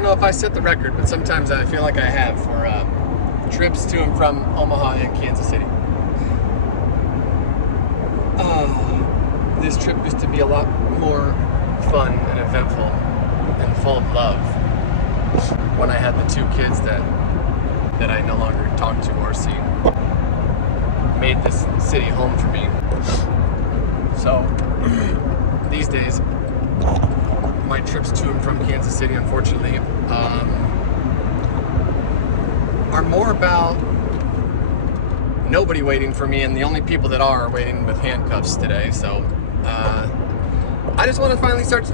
don't know if I set the record, but sometimes I feel like I have for trips to and from Omaha and Kansas City. This trip used to be a lot more fun and eventful and full of love when I had the two kids that I no longer talk to or see. Made this city home for me. So these days, my trips to and from Kansas City, unfortunately, are more about nobody waiting for me, and the only people that are waiting with handcuffs today. So I just want to finally start,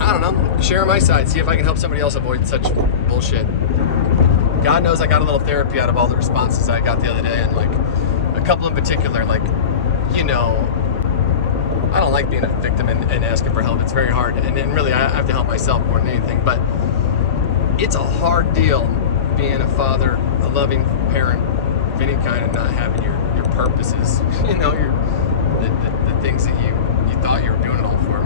I don't know, share my side, see if I can help somebody else avoid such bullshit. God knows I got a little therapy out of all the responses I got the other day, and like a couple in particular, like, you know, I don't like being a victim and asking for help. It's very hard, and really I have to help myself more than anything. But it's a hard deal being a father, a loving parent of any kind, and not having your purposes, you know, the things that you thought you were doing it all for.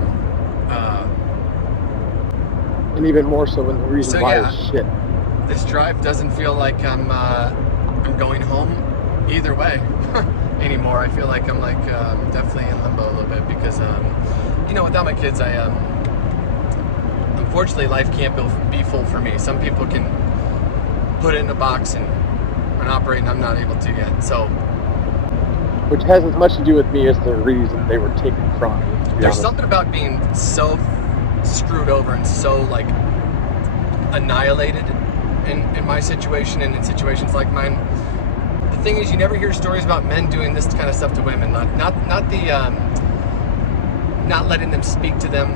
And even more so when the reason why is shit. This drive doesn't feel like I'm going home either way anymore. I feel like I'm like definitely in limbo a little bit because you know, without my kids, unfortunately life can't be full for me. Some people can put it in a box and operate, and I'm not able to yet. So, which has as much to do with me as the reason they were taken from me. There's something about being so screwed over and so like annihilated in my situation and in situations like mine. The thing is, you never hear stories about men doing this kind of stuff to women. Not letting them speak to them,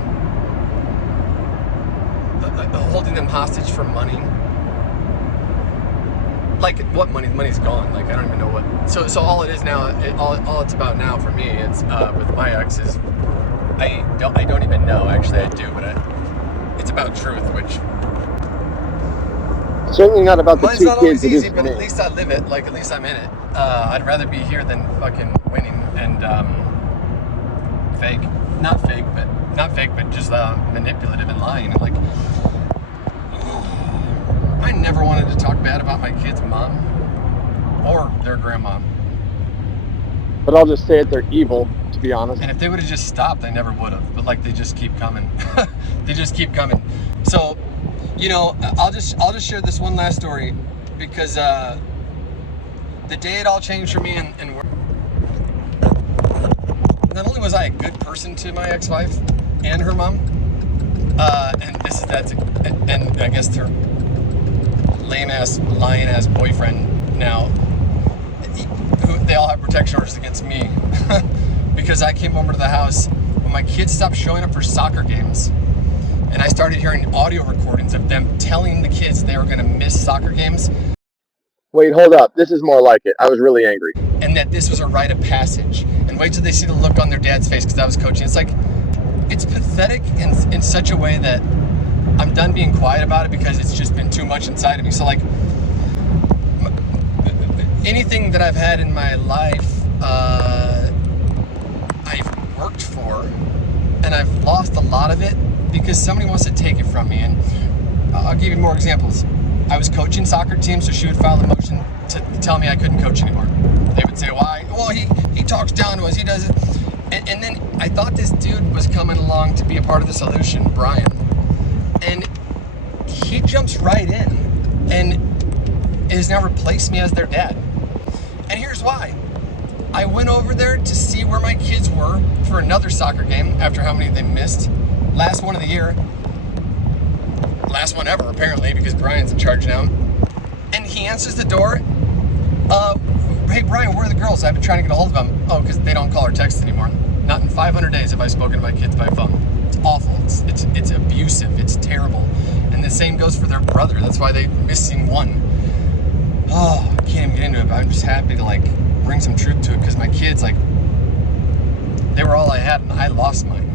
holding them hostage for money. Like, what money? The money's gone. Like, I don't even know what. So all it is now, all it's about now for me, it's with my ex is, I don't even know. Actually, I do, but it's about truth, which certainly not about the two kids. Mine's not always easy, but at least I live it. Like, at least I'm in it. I'd rather be here than fucking winning and not fake, but just manipulative and lying. Like, I never wanted to talk bad about my kid's mom or their grandma. But I'll just say it, they're evil, to be honest. And if they would have just stopped, I never would have. But like, they just keep coming. They just keep coming. So, you know, I'll just share this one last story because the day it all changed for me, and not only was I a good person to my ex-wife and her mom, and I guess her lame-ass, lying-ass boyfriend now, they all have protection orders against me because I came over to the house when my kids stopped showing up for soccer games, and I started hearing audio recordings of them telling the kids they were going to miss soccer games. Wait, hold up. This is more like it. I was really angry. And that this was a rite of passage. And wait till they see the look on their dad's face because I was coaching. It's like, it's pathetic in such a way that I'm done being quiet about it because it's just been too much inside of me. So like, anything that I've had in my life, I've worked for, and I've lost a lot of it because somebody wants to take it from me. And I'll give you more examples. I was coaching soccer teams, so she would file a motion to tell me I couldn't coach anymore. They would say, why? Well, he talks down to us, he does it. And then I thought this dude was coming along to be a part of the solution, Brian. And he jumps right in and has now replaced me as their dad. And here's why. I went over there to see where my kids were for another soccer game after how many they missed. Last one of the year. Last one ever, apparently, because Brian's in charge now. And he answers the door. Hey, Brian, where are the girls? I've been trying to get a hold of them. Oh, because they don't call or text anymore. Not in 500 days have I spoken to my kids by phone. It's awful. It's abusive. It's terrible. And the same goes for their brother. That's why they're missing one. Oh, I can't even get into it, but I'm just happy to, like, bring some truth to it because my kids, like, they were all I had, and I lost mine.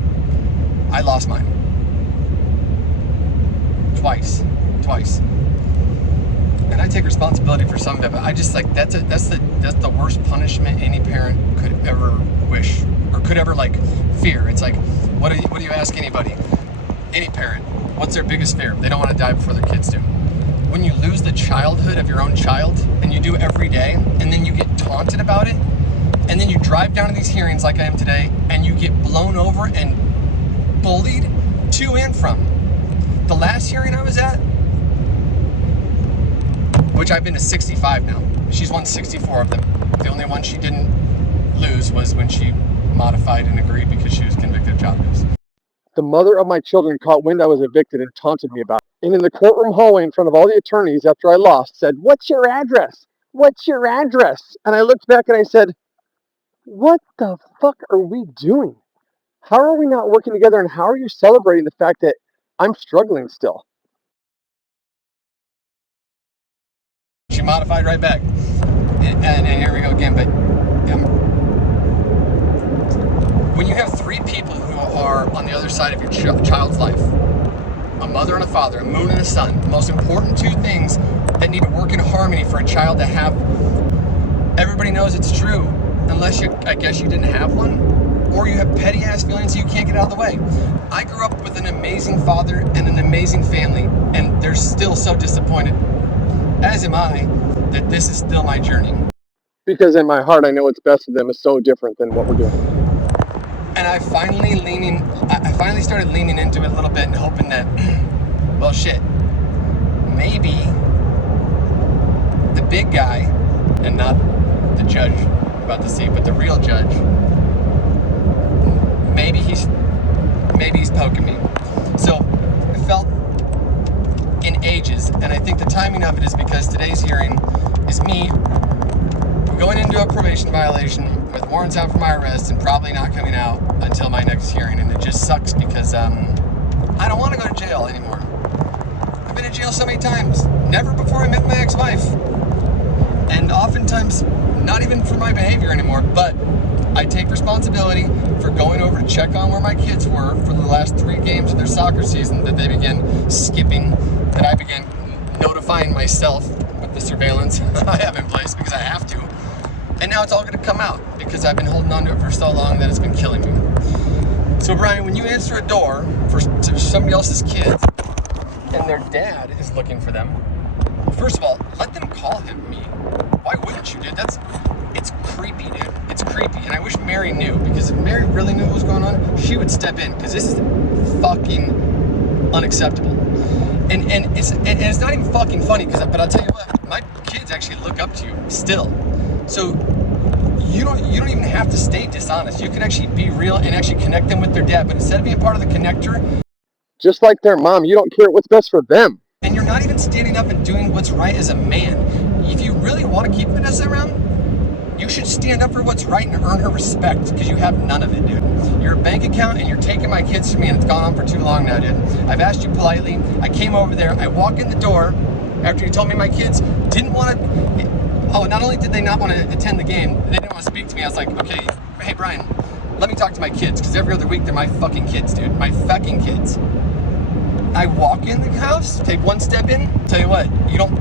Twice. And I take responsibility for some of it, but I just, like, that's the worst punishment any parent could ever wish or could ever, like, fear. It's like, what do you ask anybody? any parent, what's their biggest fear? They don't want to die before their kids do. When you lose the childhood of your own child, and you do it every day, and then you get taunted about it, and then you drive down to these hearings like I am today, and you get blown over and bullied to and from. The last hearing I was at, which I've been to 65 now. She's won 64 of them. The only one she didn't lose was when she modified and agreed because she was convicted of child abuse. The mother of my children caught wind I was evicted and taunted me about it. And in the courtroom hallway in front of all the attorneys after I lost said, "What's your address? What's your address?" And I looked back and I said, what the fuck are we doing? How are we not working together, and how are you celebrating the fact that I'm struggling still? She modified right back. And here we go again, but when you have three people who are on the other side of your child's life, a mother and a father, a moon and a sun, the most important two things that need to work in harmony for a child to have, everybody knows it's true, unless I guess you didn't have one, or you have petty ass feelings so you can't get out of the way. I grew up with an amazing father and an amazing family, and they're still so disappointed, as am I, that this is still my journey. Because in my heart, I know what's best for them is so different than what we're doing. And I finally started leaning into it a little bit and hoping that, well, shit, maybe the big guy, and not the judge I'm about to see, but the real judge, maybe he's poking me. So I felt in ages, and I think the timing of it is because today's hearing is me going into a probation violation with warrants out for my arrest and probably not coming out until my next hearing. And it just sucks because I don't want to go to jail anymore. I've been in jail so many times, never before I met my ex-wife, and oftentimes not even for my behavior anymore, but I take responsibility for going over to check on where my kids were for the last 3 games of their soccer season that they began skipping, that I began notifying myself with the surveillance I have in place because I have to. And now it's all going to come out because I've been holding on to it for so long that it's been killing me. So Brian, when you answer a door to somebody else's kids and their dad is looking for them, first of all, let them call him me. Why wouldn't you, dude? It's creepy, dude. It's creepy. And I wish Mary knew, because if Mary really knew what was going on, she would step in, because this is fucking unacceptable. And it's not even fucking funny, but I'll tell you what, my kids actually look up to you still. So you don't even have to stay dishonest. You can actually be real and actually connect them with their dad. But instead of being part of the connector, just like their mom, you don't care what's best for them. And you're not even standing up and doing what's right as a man. If you really want to keep Vanessa around, you should stand up for what's right and earn her respect, because you have none of it, dude. You're a bank account and you're taking my kids from me, and it's gone on for too long now, dude. I've asked you politely. I came over there. I walk in the door after you told me my kids didn't want to. Oh, not only did they not want to attend the game, they didn't want to speak to me. I was like, okay, hey Brian, let me talk to my kids, because every other week they're my fucking kids, dude. My fucking kids. I walk in the house, take one step in. Tell you what, you don't.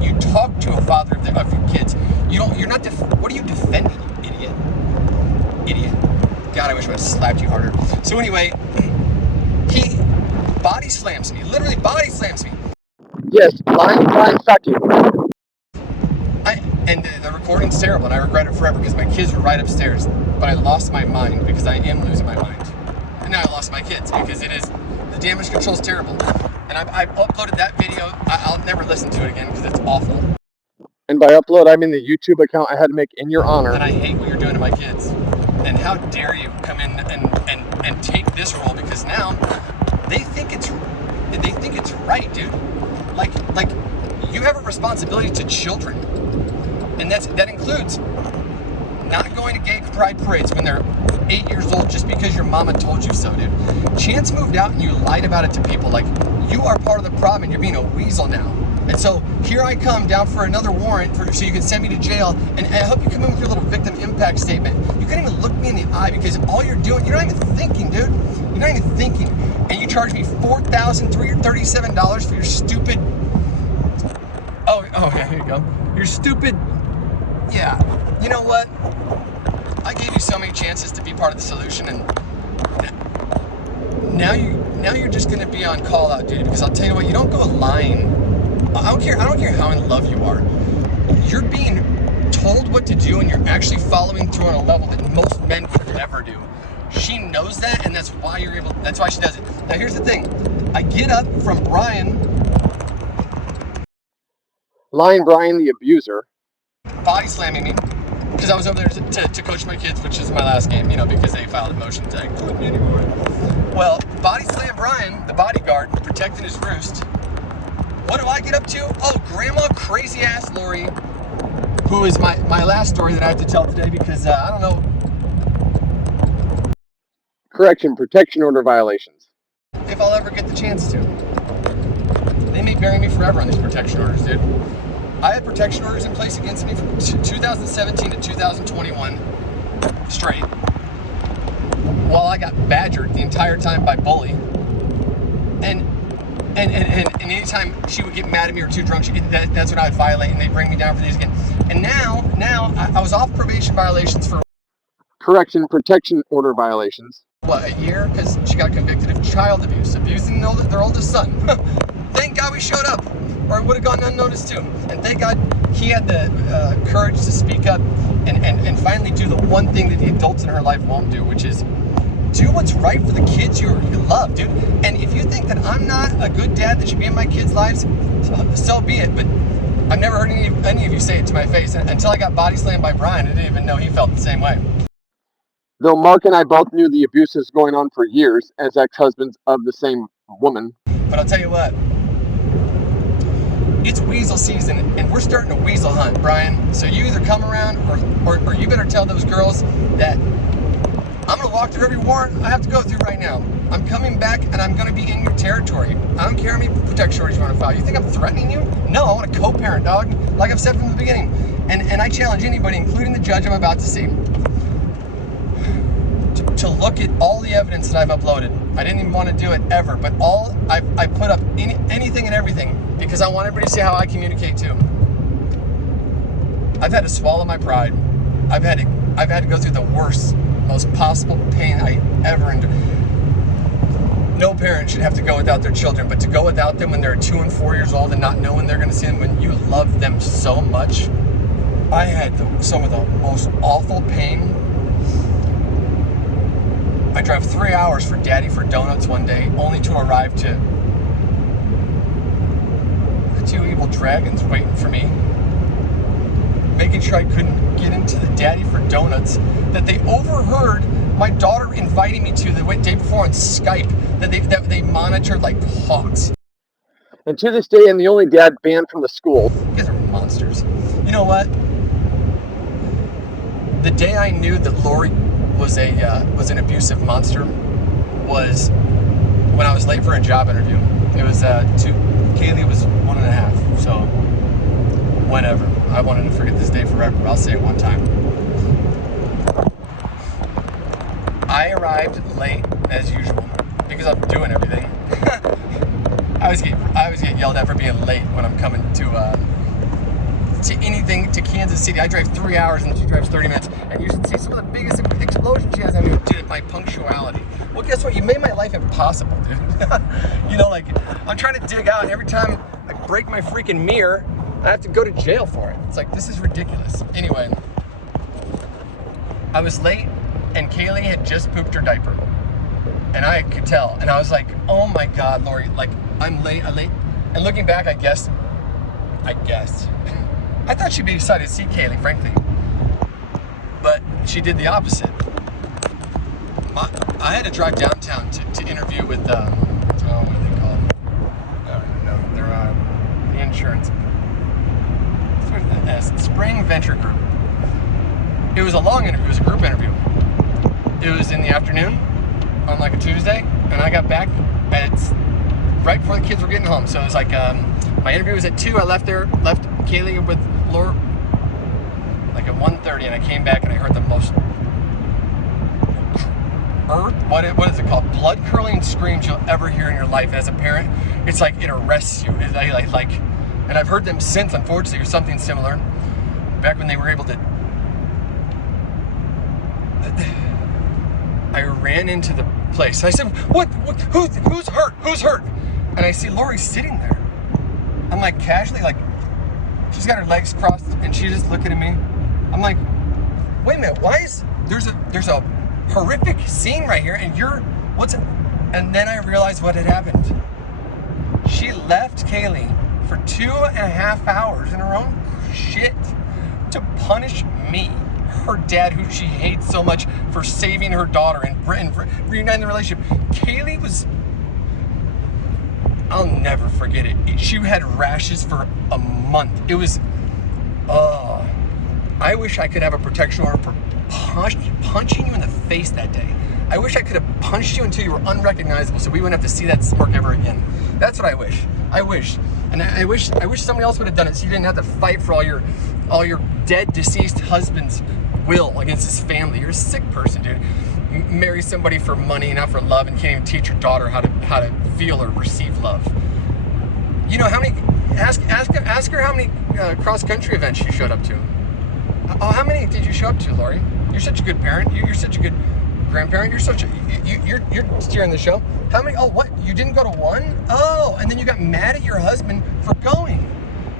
You talk to a father of your kids. You're not. What are you defending, you idiot? Idiot. God, I wish I would have slapped you harder. So anyway, he body slams me. Literally body slams me. Yes, blind sucking. And the recording's terrible, and I regret it forever because my kids were right upstairs. But I lost my mind because I am losing my mind. And now I lost my kids because the damage control is terrible. And I uploaded that video. I'll never listen to it again because it's awful. And by upload, I mean the YouTube account I had to make in your honor. And I hate what you're doing to my kids. And how dare you come in and take this role, because now they think it's right, dude. Like you have a responsibility to children. And that includes not going to gay pride parades when they're 8 years old just because your mama told you so, dude. Chance moved out and you lied about it to people. Like, you are part of the problem and you're being a weasel now. And so here I come down for another warrant so you can send me to jail. And I hope you come in with your little victim impact statement. You can't even look me in the eye because all you're doing, you're not even thinking, dude. You're not even thinking. And you charge me $4,337 for your stupid. Oh yeah, here you go. Your stupid. Yeah, you know what? I gave you so many chances to be part of the solution, and now now you're just going to be on call out duty, because I'll tell you what, you don't go lying. I don't care how in love you are. You're being told what to do, and you're actually following through on a level that most men could never do. She knows that, and that's why that's why she does it. Now here's the thing. I get up from Brian, Lying Brian the abuser, body slamming me, because I was over there to coach my kids, which is my last game, because they filed a motion saying I couldn't anymore. Well, body slam Brian, the bodyguard, protecting his roost. What do I get up to? Oh, Grandma crazy ass Lori, who is my last story that I have to tell today, because I don't know correction, protection order violations. if I'll ever get the chance to. They may bury me forever on these protection orders, dude. I had protection orders in place against me from 2017 to 2021 straight, while I got badgered the entire time by Bully. And anytime she would get mad at me or too drunk, that's when I would violate, and they'd bring me down for these again. And now I was off probation violations for correction, protection order violations. What, a year? Because she got convicted of child abuse, abusing their oldest son. Thank God we showed up, or it would have gone unnoticed too. And thank God he had the courage to speak up and finally do the one thing that the adults in her life won't do, which is do what's right for the kids you love, dude. And if you think that I'm not a good dad that should be in my kids' lives, so be it. But I've never heard any of you say it to my face. Until I got body slammed by Brian, I didn't even know he felt the same way. Though Mark and I both knew the abuse was going on for years as ex-husbands of the same woman. But I'll tell you what, it's weasel season, and we're starting a weasel hunt, Brian. So you either come around, or you better tell those girls that I'm gonna walk through every warrant I have to go through right now. I'm coming back, and I'm gonna be in your territory. I don't care how many protection orders you want to file. You think I'm threatening you? No, I want to co-parent, dog. Like I've said from the beginning. And I challenge anybody, including the judge I'm about to see, to look at all the evidence that I've uploaded. I didn't even want to do it ever, but I put up anything and everything because I want everybody to see how I communicate too. I've had to swallow my pride. I've had to go through the worst, most possible pain I ever endured. No parent should have to go without their children, but to go without them when they're 2 and 4 years old and not know when they're going to see them when you love them so much. I had some of the most awful pain. I drove 3 hours for Daddy for donuts one day, only to arrive to the 2 evil dragons waiting for me, making sure I couldn't get into the Daddy for donuts that they overheard my daughter inviting me to the day before on Skype, that they monitored like hawks. And to this day, I'm the only dad banned from the school. You guys are monsters. You know what? The day I knew that Lori was an abusive monster was when I was late for a job interview. It was Kaylee was 1.5, so whatever. I wanted to forget this day forever, but I'll say it one time. I arrived late as usual because I'm doing everything. I always get yelled at for being late when I'm coming to anything, to Kansas City. I drive 3 hours and she drives 30 minutes, and you should see some of the biggest explosions she has on me due to my punctuality. Well, guess what? You made my life impossible, dude. Like, I'm trying to dig out, and every time I break my freaking mirror, I have to go to jail for it. It's like, this is ridiculous. Anyway, I was late, and Kaylee had just pooped her diaper, and I could tell, and I was like, oh my God, Lori, like, I'm late. And looking back, I guessed. I thought she'd be excited to see Kaylee, frankly. But she did the opposite. I had to drive downtown to interview with, what are they called? I don't even know. They're the insurance. Spring Venture Group. It was a long interview. It was a group interview. It was in the afternoon on like a Tuesday, and I got back right before the kids were getting home. So it was like, my interview was at 2. I left Kaylee with Laura like at 1:30, and I came back and I heard the most what is it called? Blood curdling screams you'll ever hear in your life. As a parent, it's like it arrests you. And I've heard them since, unfortunately, or something similar. Back when they were able to. I ran into place. I said, who's hurt? Who's hurt? And I see Lori sitting there. I'm like casually, like, she's got her legs crossed and she's just looking at me. I'm like, wait a minute, why is, there's a horrific scene right here and and then I realized what had happened. She left Kaylee for 2.5 hours in her own shit to punish me, her dad, who she hates so much, for saving her daughter and reuniting the relationship. Kaylee was, I'll never forget it. She had rashes for a month. It was, I wish I could have a protection order for punching you in the face that day. I wish I could have punched you until you were unrecognizable so we wouldn't have to see that smirk ever again. That's what I wish. I wish. And I wish somebody else would have done it so you didn't have to fight for all your dead, deceased husband's will against his family. You're a sick person, dude. Marry somebody for money, not for love, and can't even teach your daughter how to feel or receive love. You know how many? Ask her how many cross country events she showed up to. Oh, how many did you show up to, Lori? You're such a good parent. You're such a good grandparent. You're steering the show. How many? Oh, what? You didn't go to one? Oh, and then you got mad at your husband for going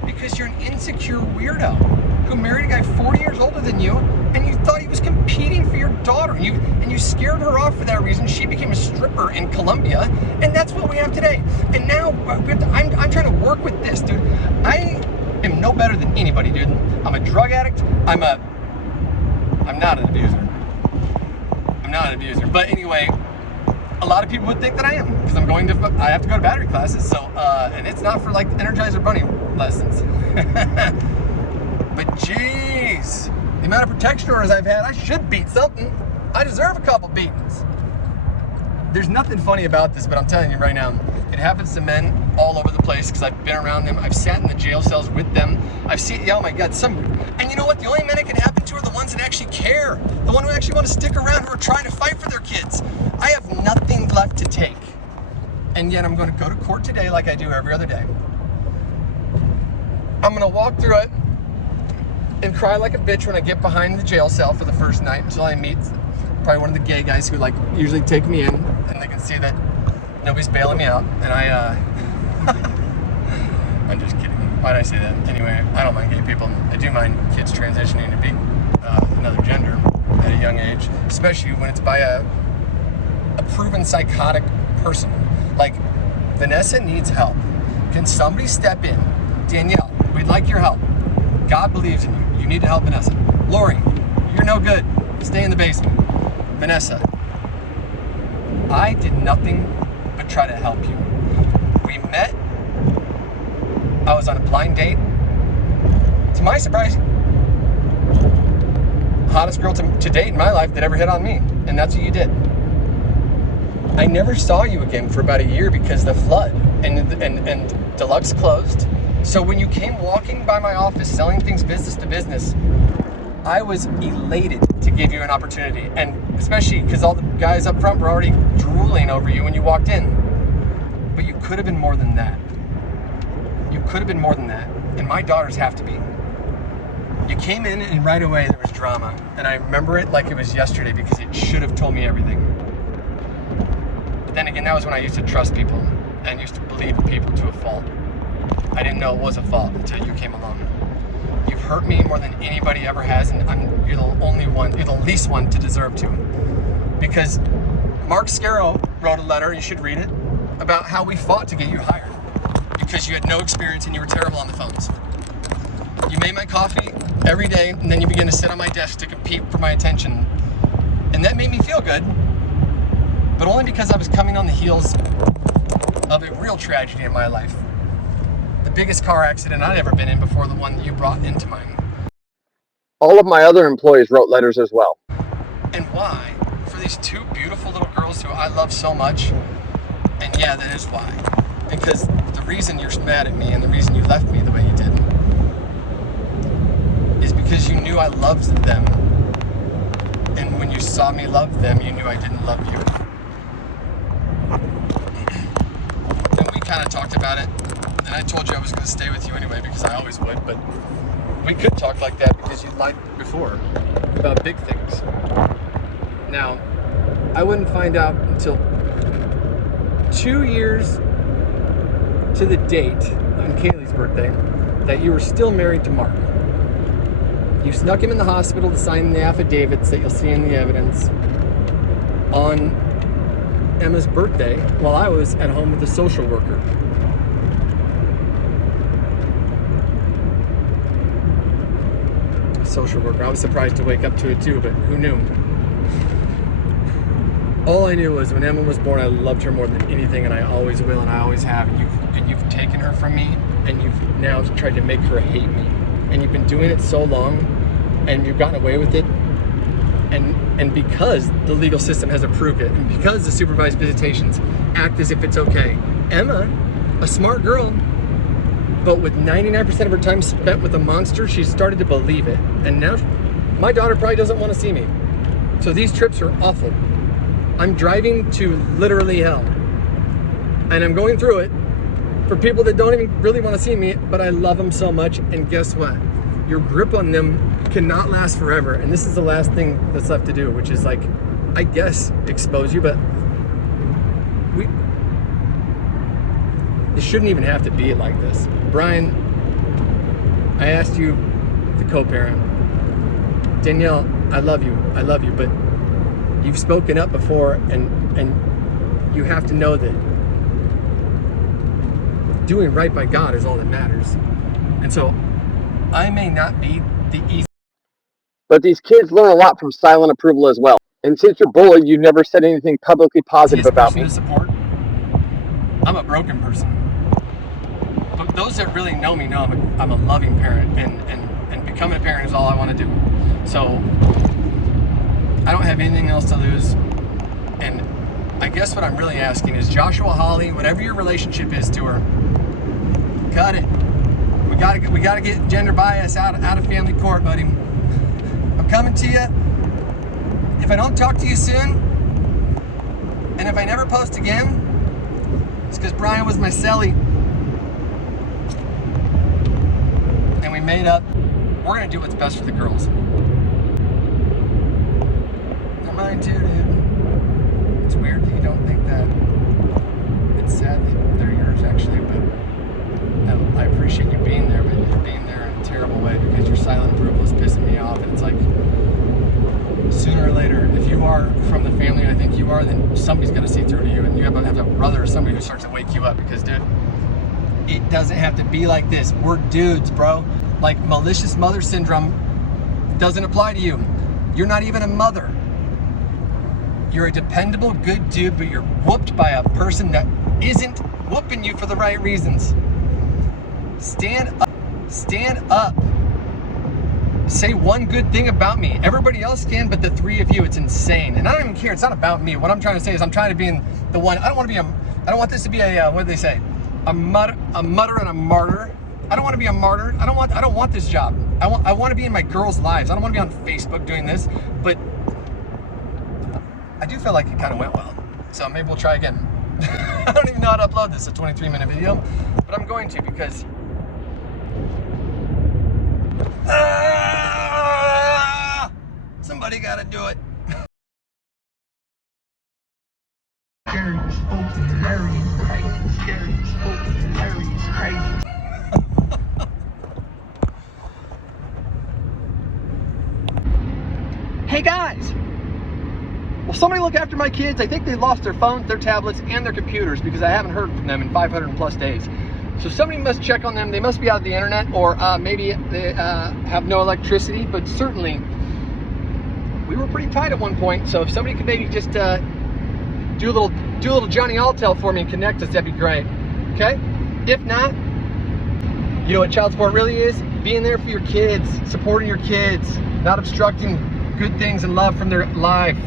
because you're an insecure weirdo who married a guy 40 years older than you, and you thought he was competing for your daughter, and you scared her off for that reason. She became a stripper in Colombia, and that's what we have today. And now I'm trying to work with this, dude. I am no better than anybody, dude. I'm a drug addict. I'm not an abuser. I'm not an abuser. But anyway, a lot of people would think that I am because I have to go to battery classes. So, and it's not for like Energizer Bunny lessons. But jeez, the amount of protection orders I've had, I should beat something. I deserve a couple beatings. There's nothing funny about this, but I'm telling you right now, it happens to men all over the place because I've been around them. I've sat in the jail cells with them. I've seen, oh my God, and you know what? The only men it can happen to are the ones that actually care. The ones who actually want to stick around, who are trying to fight for their kids. I have nothing left to take. And yet I'm going to go to court today like I do every other day. I'm going to walk through it and cry like a bitch when I get behind the jail cell for the first night until I meet probably one of the gay guys who like usually take me in and they can see that nobody's bailing me out. And I'm just kidding. Why did I say that? Anyway, I don't mind gay people. I do mind kids transitioning to be another gender at a young age, especially when it's by a proven psychotic person. Like, Vanessa needs help. Can somebody step in? Danielle, we'd like your help. God believes in you. You need to help Vanessa. Lori, you're no good. Stay in the basement. Vanessa, I did nothing but try to help you. We met. I was on a blind date. To my surprise, hottest girl to date in my life that ever hit on me. And that's what you did. I never saw you again for about a year because the flood and Deluxe closed. So when you came walking by my office selling things business to business, I was elated to give you an opportunity. And especially because all the guys up front were already drooling over you when you walked in. But you could have been more than that. You could have been more than that. And my daughters have to be. You came in and right away there was drama. And I remember it like it was yesterday because it should have told me everything. But then again, that was when I used to trust people and used to believe people to a fault. I didn't know it was a fault until you came along. You've hurt me more than anybody ever has, and you're the least one to deserve to. Because Mark Scarrow wrote a letter, you should read it, about how we fought to get you hired. Because you had no experience and you were terrible on the phones. You made my coffee every day, and then you began to sit on my desk to compete for my attention. And that made me feel good, but only because I was coming on the heels of a real tragedy in my life. The biggest car accident I'd ever been in before the one that you brought into mine. All of my other employees wrote letters as well. And why? For these two beautiful little girls who I love so much. And yeah, that is why. Because the reason you're mad at me and the reason you left me the way you did is because you knew I loved them. And when you saw me love them, you knew I didn't love you. And we kind of talked about it. And I told you I was going to stay with you anyway because I always would, but we could talk like that because you lied before about big things. Now, I wouldn't find out until 2 years to the date on Kaylee's birthday that you were still married to Mark. You snuck him in the hospital to sign the affidavits that you'll see in the evidence on Emma's birthday while I was at home with a social worker. Social worker. I was surprised to wake up to it too, but who knew? All I knew was when Emma was born, I loved her more than anything, and I always will, and I always have. And you've taken her from me, and you've now tried to make her hate me. And you've been doing it so long, and you've gotten away with it. And because the legal system has approved it, and because the supervised visitations act as if it's okay, Emma, a smart girl, but with 99% of her time spent with a monster, she started to believe it. And now my daughter probably doesn't want to see me. So these trips are awful. I'm driving to literally hell. And I'm going through it for people that don't even really want to see me, but I love them so much. And guess what? Your grip on them cannot last forever. And this is the last thing that's left to do, which is like, I guess, expose you, but it shouldn't even have to be like this. Brian, I asked you to co-parent. Danielle, I love you, but you've spoken up before, and you have to know that doing right by God is all that matters. And so I may not be the easy. But these kids learn a lot from silent approval as well. And since you're bullied, you never said anything publicly positive about me. To support. I'm a broken person. But those that really know me know I'm a loving parent, and becoming a parent is all I want to do. So I don't have anything else to lose. And I guess what I'm really asking is, Joshua Holly, whatever your relationship is to her, cut it. We gotta get gender bias out of family court, buddy. I'm coming to you. If I don't talk to you soon, and if I never post again, it's because Brian was my celly. And we made up. We're gonna do what's best for the girls. They're mine too, dude. It's weird that you don't think that. It's sad that they're yours, actually, but I appreciate you being there, but you're being there in a terrible way because your silent approval is pissing me off. And it's like, sooner or later, if you are from the family I think you are, then somebody's gonna see through to you, and you have a brother or somebody who starts to wake you up, because, dude, it doesn't have to be like this. We're dudes, bro. Like, malicious mother syndrome doesn't apply to you. You're not even a mother. You're a dependable, good dude, but you're whooped by a person that isn't whooping you for the right reasons. Stand up. Stand up. Say one good thing about me. Everybody else can, but the three of you, it's insane. And I don't even care. It's not about me. What I'm trying to say is I'm trying to be in the one. I don't want this to be a, what do they say? A mutter and a martyr. I don't want to be a martyr. I don't want this job. I want to be in my girls' lives. I don't want to be on Facebook doing this, but I do feel like it kind of went well. So maybe we'll try again. I don't even know how to upload this, a 23-minute video, but I'm going to, because somebody got to do it. Scary spooky, hilarious, crazy. Scary spooky, hilarious, crazy. Hey guys! Will somebody look after my kids? I think they lost their phones, their tablets, and their computers, because I haven't heard from them in 500 plus days. So somebody must check on them. They must be out of the internet, or maybe they have no electricity, but certainly we were pretty tight at one point. So if somebody could maybe just do a little Johnny Alltel for me and connect us, that'd be great. Okay? If not, you know what child support really is? Being there for your kids, supporting your kids, not obstructing good things and love from their life.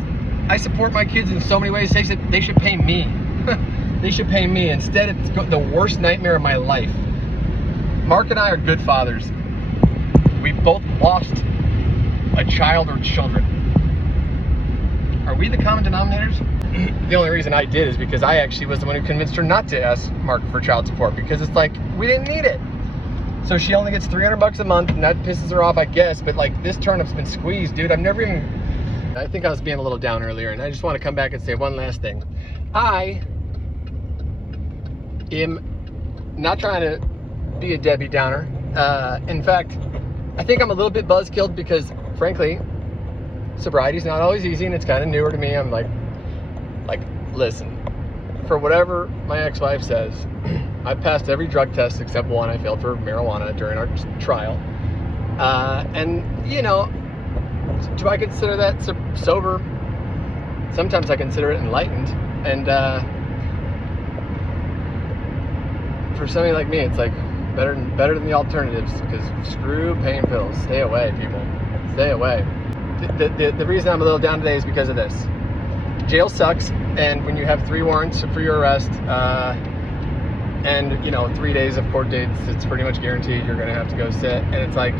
I support my kids in so many ways. They should pay me. They should pay me. Instead, it's the worst nightmare of my life. Mark and I are good fathers. We both lost a child or children. Are we the common denominators? The only reason I did is because I actually was the one who convinced her not to ask Mark for child support, because it's like, we didn't need it. So she only gets $300 a month, and that pisses her off, I guess. But like, this turnip's been squeezed, dude. I've never even I think I was being a little down earlier, and I just want to come back and say one last thing. I am not trying to be a Debbie Downer. In fact, I think I'm a little bit buzzkilled because, frankly, sobriety's not always easy, and it's kind of newer to me. I'm like, listen, for whatever my ex-wife says, I passed every drug test except one. I failed for marijuana during our trial. And, you know, do I consider that sober? Sometimes I consider it enlightened. And for somebody like me, it's like better than the alternatives, because screw pain pills. Stay away, people. Stay away. The reason I'm a little down today is because of this. Jail sucks, and when you have 3 warrants for your arrest, and, you know, 3 days of court dates, it's pretty much guaranteed you're going to have to go sit. And it's like,